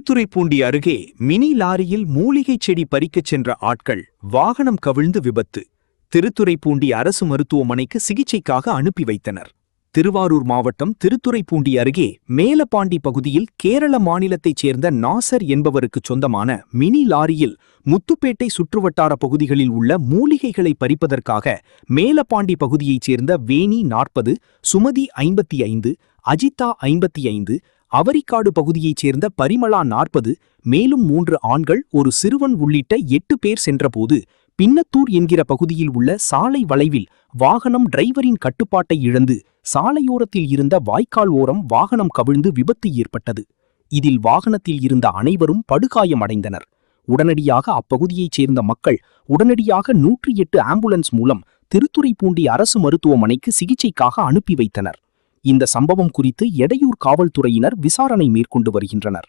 திருத்துறைப்பூண்டி அருகே மினி லாரியில் மூலிகைச் செடி பறிக்கச் சென்ற ஆட்கள் வாகனம் கவிழ்ந்து விபத்து. திருத்துறைப்பூண்டி அரசு மருத்துவமனைக்கு சிகிச்சைக்காக அனுப்பி வைத்தனர். திருவாரூர் மாவட்டம் திருத்துறைப்பூண்டி அருகே மேலப்பாண்டி பகுதியில் கேரள மாநிலத்தைச் சேர்ந்த நாசர் என்பவருக்கு சொந்தமான மினி லாரியில் முத்துப்பேட்டை சுற்றுவட்டார பகுதிகளில் உள்ள மூலிகைகளை பறிப்பதற்காக மேலப்பாண்டி பகுதியைச் சேர்ந்த வேணி 40, சுமதி 55, அஜிதா 55, அவரிக்காடு பகுதியைச் சேர்ந்த பரிமளா 40, மேலும் 3 ஆண்கள் ஒரு சிறுவன் உள்ளிட்ட 8 பேர் சென்றபோது பின்னத்தூர் என்கிற பகுதியில் உள்ள சாலை வளைவில் வாகனம் டிரைவரின் கட்டுப்பாட்டை இழந்து சாலையோரத்தில் இருந்த வாய்க்கால் ஓரம் வாகனம் கவிழ்ந்து விபத்து ஏற்பட்டது. இதில் வாகனத்தில் இருந்த அனைவரும் படுகாயமடைந்தனர். உடனடியாக அப்பகுதியைச் சேர்ந்த மக்கள் உடனடியாக 108 ஆம்புலன்ஸ் மூலம் திருத்துறைப்பூண்டி அரசு மருத்துவமனைக்கு சிகிச்சைக்காக அனுப்பி வைத்தனர். இந்த சம்பவம் குறித்து எடையூர் காவல்துறையினர் விசாரணை மேற்கொண்டு வருகின்றனர்.